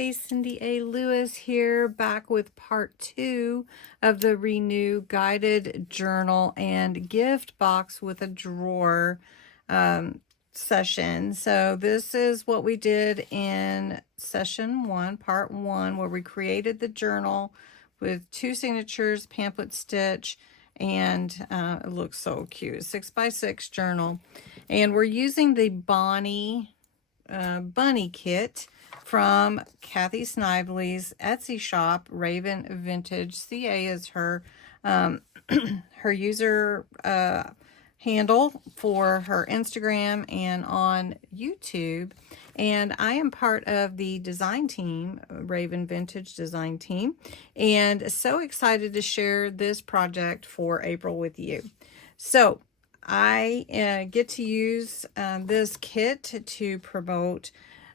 everybody, Cindy A. Lewis here, back with part 2 of the Renew Guided Journal and Gift Box with a Drawer session. So this is what we did in session 1, part 1, where we created the journal with 2 signatures, pamphlet stitch, and it looks so cute, 6x6 journal. And we're using the Bunny kit from Kathy Snively's Etsy shop, Raven Vintage. CA is her her user handle for her Instagram and on YouTube. And I am part of the design team, Raven Vintage design team, and so excited to share this project for April with you. So I get to use this kit to promote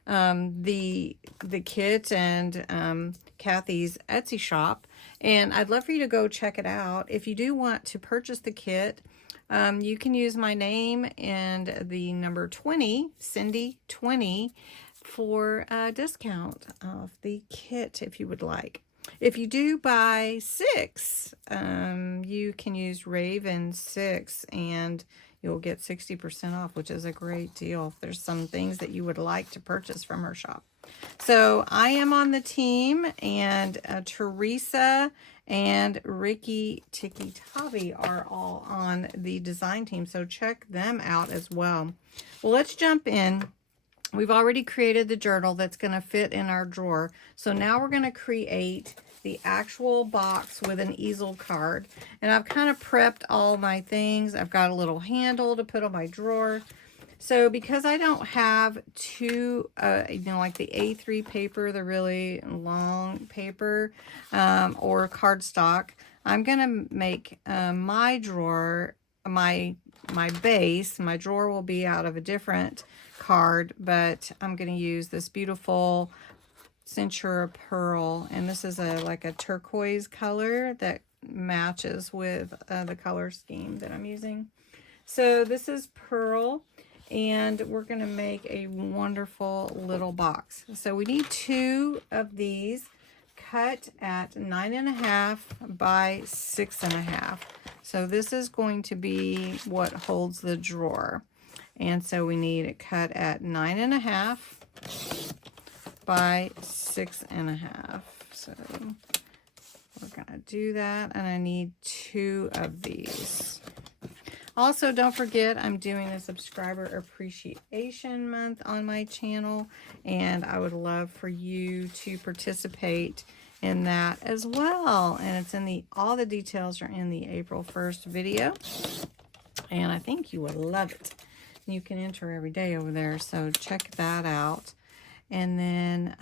the kit and Kathy's Etsy shop, and I'd love for you to go check it out. If you do want to purchase the kit, you can use my name and the number 20, Cindy 20, for a discount off the kit if you would like. If you do buy 6, you can use Raven 6 and you'll get 60% off, which is a great deal if there's some things that you would like to purchase from her shop. So I am on the team, and Teresa and Ricki Tiki Tavi are all on the design team, so check them out as well. Well, let's jump in. We've already created the journal that's going to fit in our drawer. So now we're going to create the actual box with an easel card. And I've kind of prepped all my things. I've got a little handle to put on my drawer. So because I don't have two, like the A3 paper, the really long paper, or cardstock, I'm going to make my drawer, my base, my drawer will be out of a different card, but I'm going to use this beautiful Centura Pearl, and this is like a turquoise color that matches with the color scheme that I'm using. So this is Pearl, and we're going to make a wonderful little box. So we need 2 of these cut at 9.5 by 6.5. So this is going to be what holds the drawer. And so we need it cut at 9.5 by 6.5. So we're gonna do that, and I need 2 of these. Also, don't forget, I'm doing a subscriber appreciation month on my channel, and I would love for you to participate in that as well. And it's in all the details are in the April 1st video, and I think you would love it. You can enter every day over there, so check that out. And then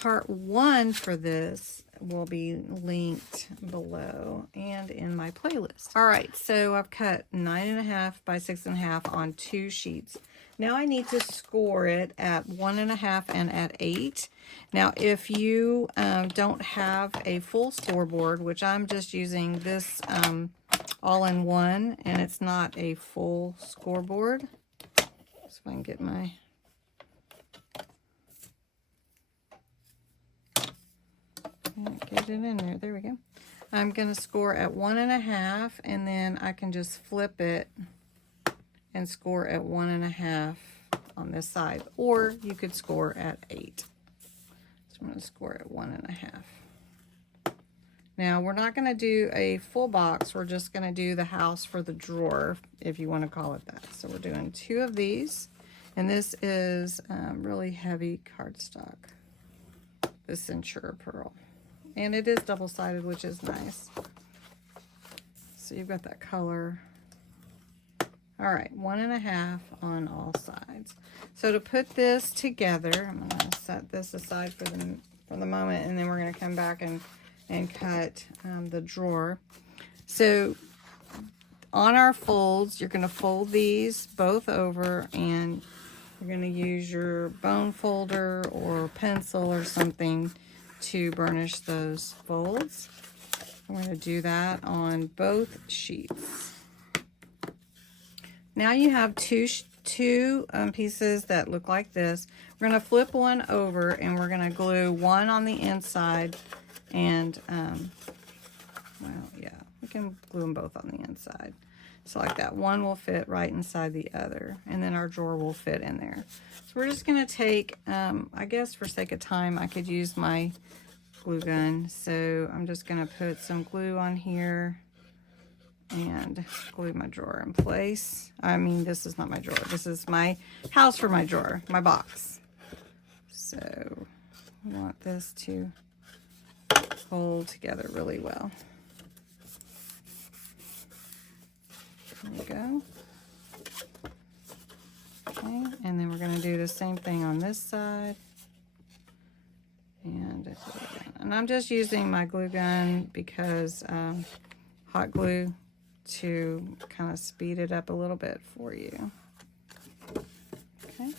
part 1 for this will be linked below and in my playlist. All right, so I've cut 9.5 by 6.5 on 2 sheets. Now I need to score it at 1.5 and at 8. Now, if you don't have a full scoreboard, which I'm just using this all-in-one, and it's not a full scoreboard. So if I can get my... get it in there. There we go. I'm going to score at 1.5, and then I can just flip it and score at 1.5 on this side, or you could score at 8. So I'm going to score at 1.5. Now we're not going to do a full box. We're just going to do the house for the drawer, if you want to call it that. So we're doing 2 of these, and this is really heavy cardstock, the Centura Pearl. And it is double-sided, which is nice. So you've got that color. All right, 1.5 on all sides. So to put this together, I'm going to set this aside for the moment, and then we're going to come back and cut the drawer. So on our folds, you're going to fold these both over, and you're going to use your bone folder or pencil or something to burnish those folds. I'm going to do that on both sheets. Now you have two pieces that look like this. We're going to flip one over and we're going to glue one on the inside and, well, yeah, we can glue them both on the inside. So like that, one will fit right inside the other, and then our drawer will fit in there. So we're just going to take, I guess for sake of time, I could use my glue gun. So I'm just going to put some glue on here and glue my drawer in place. I mean, this is not my drawer. This is my house for my drawer, my box. So we want this to hold together really well. There we go. Okay, and then we're going to do the same thing on this side. And I'm just using my glue gun because hot glue to kind of speed it up a little bit for you. Okay.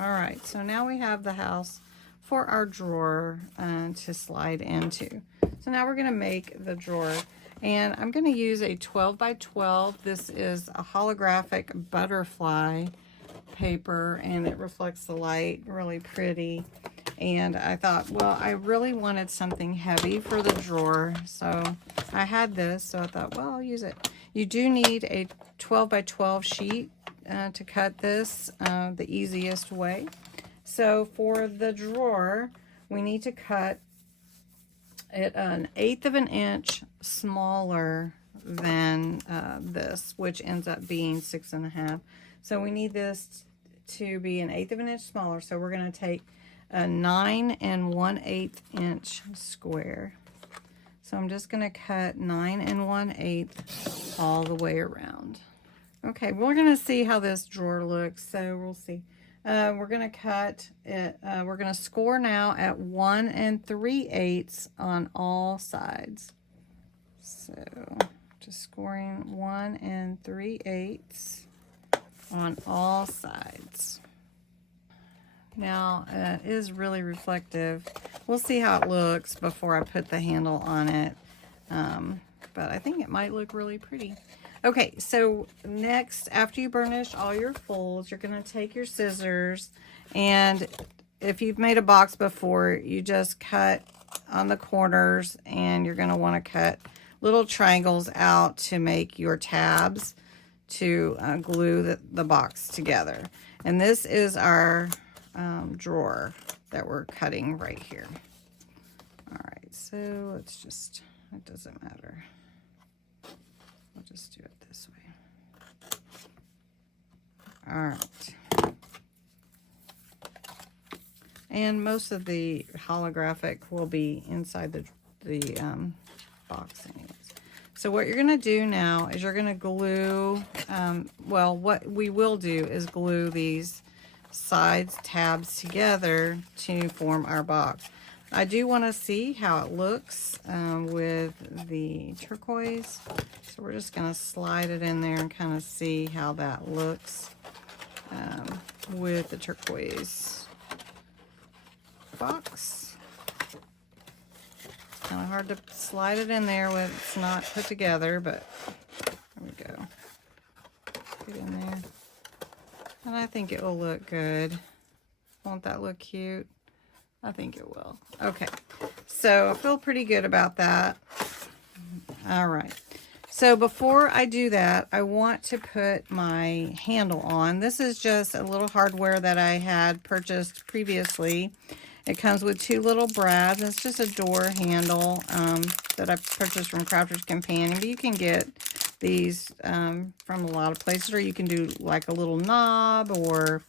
All right, so now we have the house for our drawer to slide into. So now we're going to make the drawer. And I'm going to use a 12 by 12. This is a holographic butterfly paper, and it reflects the light really pretty. And I thought, well, I really wanted something heavy for the drawer. So I had this, so I thought, well, I'll use it. You do need a 12 by 12 sheet to cut this the easiest way. So for the drawer, we need to cut it 1/8 of an inch smaller than this, which ends up being 6.5. So we need this to be 1/8 of an inch smaller. So we're going to take a 9 1/8 inch square. So I'm just going to cut 9 1/8 all the way around. Okay, we're going to see how this drawer looks. So we'll see. We're going to cut it, we're going to score now at 1 3/8 on all sides. So just scoring 1 3/8 on all sides. Now it is really reflective. We'll see how it looks before I put the handle on it. But I think it might look really pretty. Okay, so next, after you burnish all your folds, you're going to take your scissors, and if you've made a box before, you just cut on the corners, and you're going to want to cut little triangles out to make your tabs to glue the box together. And this is our drawer that we're cutting right here. All right, so let's just, it doesn't matter. I'll just do it this way. All right. And most of the holographic will be inside the box anyways. So what you're going to do now is you're going to glue, well, what we will do is glue these sides tabs together to form our box. I do want to see how it looks with the turquoise. So we're just going to slide it in there and kind of see how that looks with the turquoise box. It's kind of hard to slide it in there when it's not put together, but there we go. Get in there. And I think it will look good. Won't that look cute? I think it will. Okay, so I feel pretty good about that. All right. So before I do that, I want to put my handle on. This is just a little hardware that I had purchased previously. It comes with 2 little brads. It's just a door handle that I purchased from Crafter's Companion. But you can get these from a lot of places, or you can do like a little knob or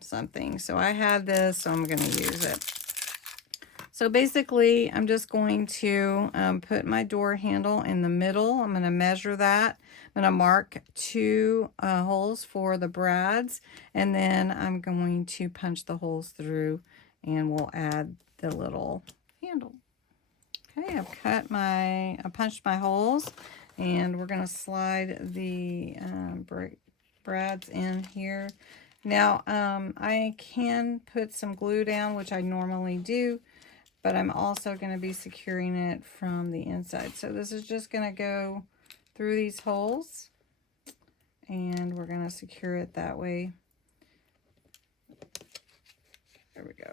something. So I had this, so I'm going to use it. So basically, I'm just going to put my door handle in the middle. I'm going to measure that. I'm going to mark 2 holes for the brads, and then I'm going to punch the holes through, and we'll add the little handle. Okay, I punched my holes, and we're going to slide the brads in here. Now, I can put some glue down, which I normally do, but I'm also going to be securing it from the inside. So this is just going to go through these holes, and we're going to secure it that way. There we go.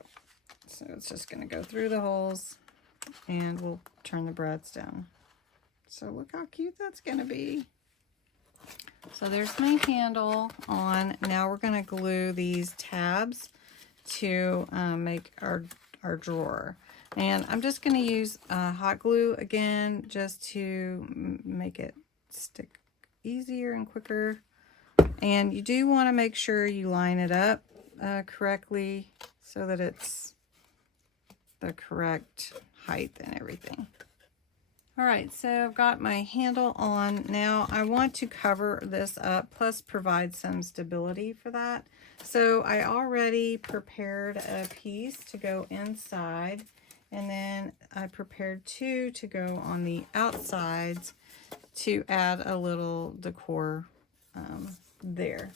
So it's just going to go through the holes, and we'll turn the breadths down. So look how cute that's going to be. So there's my handle on. Now we're going to glue these tabs to make our drawer. And I'm just going to use hot glue again, just to make it stick easier and quicker. And you do want to make sure you line it up correctly so that it's the correct height and everything. All right, so I've got my handle on. Now I want to cover this up, plus provide some stability for that. So I already prepared a piece to go inside, and then I prepared two to go on the outsides to add a little decor there.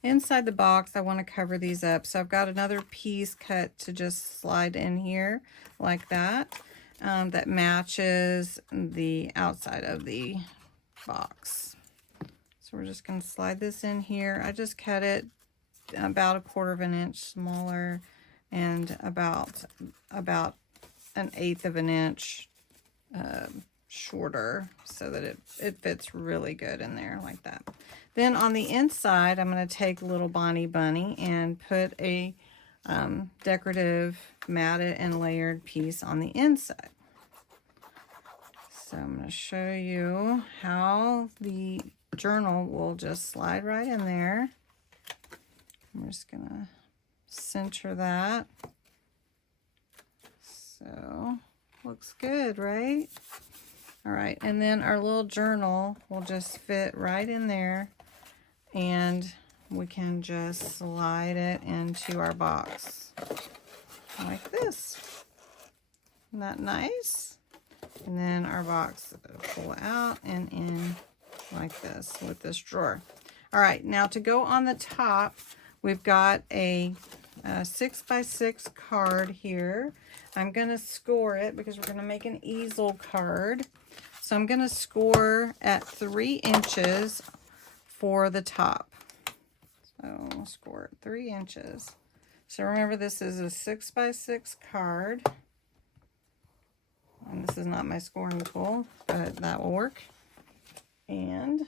Inside the box, I want to cover these up. So I've got another piece cut to just slide in here like that. That matches the outside of the box. So we're just going to slide this in here. I just cut it about 1/4 of an inch smaller and about 1/8 of an inch shorter, so that it fits really good in there like that. Then on the inside, I'm going to take little Bonnie Bunny and put a decorative matted and layered piece on the inside. So I'm going to show you how the journal will just slide right in there. I'm just going to center that. So looks good, right? All right, and then our little journal will just fit right in there, and we can just slide it into our box like this. Isn't that nice? And then our box will pull out and in like this with this drawer. All right, now to go on the top, we've got a 6x6 card here. I'm going to score it because we're going to make an easel card. So I'm going to score at 3 inches for the top. So I'll score at 3 inches. So remember, this is a 6x6 card. And this is not my scoring tool, but that will work. And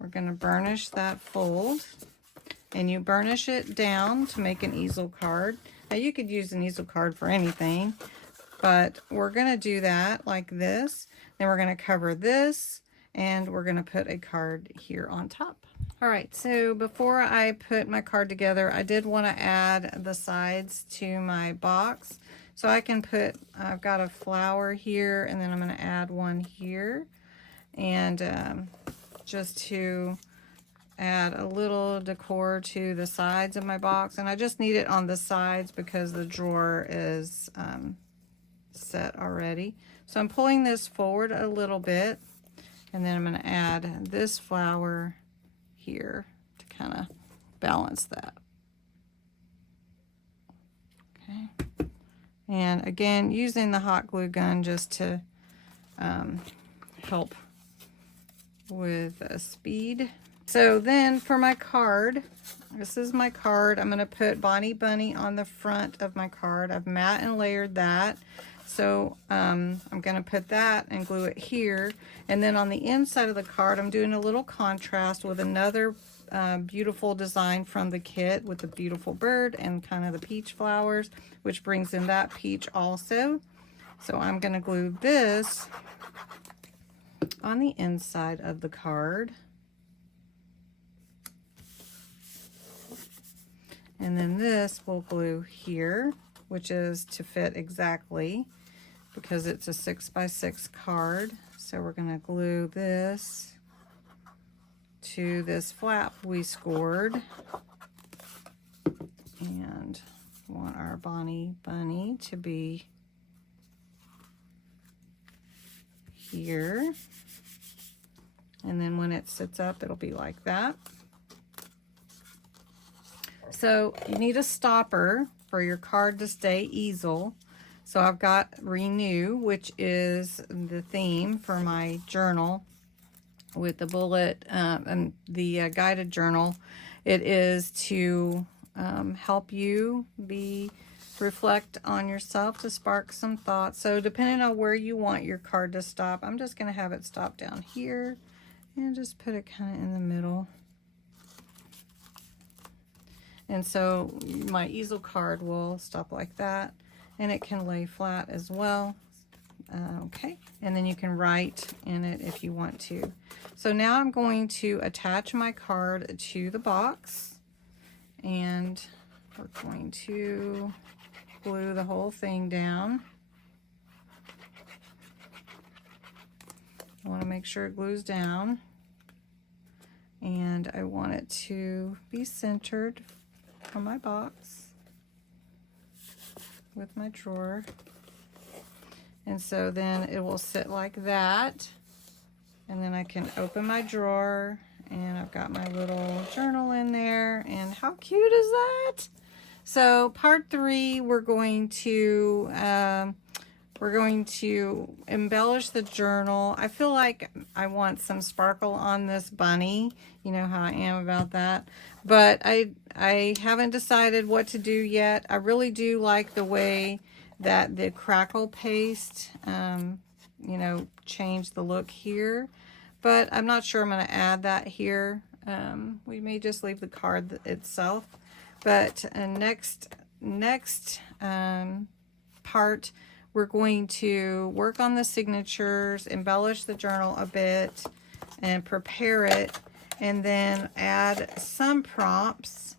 we're going to burnish that fold. And you burnish it down to make an easel card. Now you could use an easel card for anything, but we're going to do that like this. Then we're going to cover this, and we're going to put a card here on top. All right, so before I put my card together, I did want to add the sides to my box. So I can put, I've got a flower here, and then I'm going to add one here. And just to add a little decor to the sides of my box. And I just need it on the sides because the drawer is set already. So I'm pulling this forward a little bit, and then I'm going to add this flower here to kind of balance that. Okay. And again, using the hot glue gun just to help with speed. So then for my card, this is my card. I'm going to put Bonnie Bunny on the front of my card. I've matte and layered that. So I'm going to put that and glue it here. And then on the inside of the card, I'm doing a little contrast with another beautiful design from the kit with the beautiful bird and kind of the peach flowers, which brings in that peach also. So I'm going to glue this on the inside of the card. And then this will glue here, which is to fit exactly because it's a 6x6 card. So we're going to glue this to this flap we scored. And want our Bonnie Bunny to be here. And then when it sits up, it'll be like that. So you need a stopper for your card to stay easel. So I've got Renew, which is the theme for my journal with the bullet and the guided journal. It is to help you reflect on yourself, to spark some thoughts. So depending on where you want your card to stop, I'm just going to have it stop down here and just put it kind of in the middle. And so my easel card will stop like that, and it can lay flat as well. Okay, and then you can write in it if you want to. So now I'm going to attach my card to the box, and we're going to glue the whole thing down. I want to make sure it glues down, and I want it to be centered on my box with my drawer. And so then it will sit like that, and then I can open my drawer, and I've got my little journal in there, and how cute is that? So part 3, we're going to embellish the journal. I feel like I want some sparkle on this bunny. You know how I am about that. But I haven't decided what to do yet. I really do like the way that the crackle paste, you know, changed the look here. But I'm not sure I'm going to add that here. We may just leave the card itself. But next part, we're going to work on the signatures, embellish the journal a bit, and prepare it, and then add some prompts.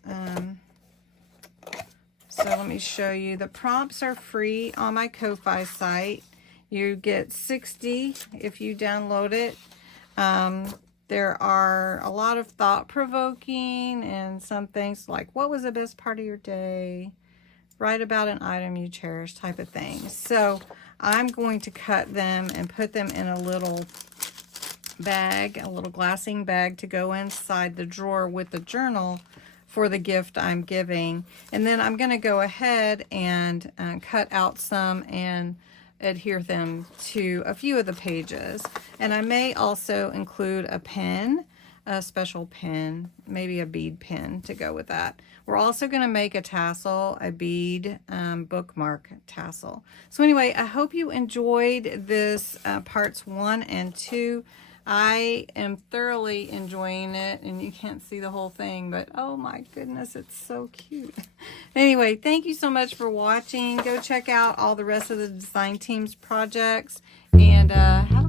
So let me show you. The prompts are free on my Ko-Fi site. You get 60 if you download it. There are a lot of thought-provoking and some things like, what was the best part of your day? Write about an item you cherish, type of thing. So I'm going to cut them and put them in a little bag, a little glassine bag, to go inside the drawer with the journal for the gift I'm giving. And then I'm going to go ahead and cut out some and adhere them to a few of the pages. And I may also include a pen, a special pen, maybe a bead pen to go with that. We're also going to make a tassel, a bead bookmark tassel. So anyway, I hope you enjoyed this parts 1 and 2. I am thoroughly enjoying it, and you can't see the whole thing, but oh my goodness, it's so cute. Anyway, thank you so much for watching. Go check out all the rest of the design team's projects, and have a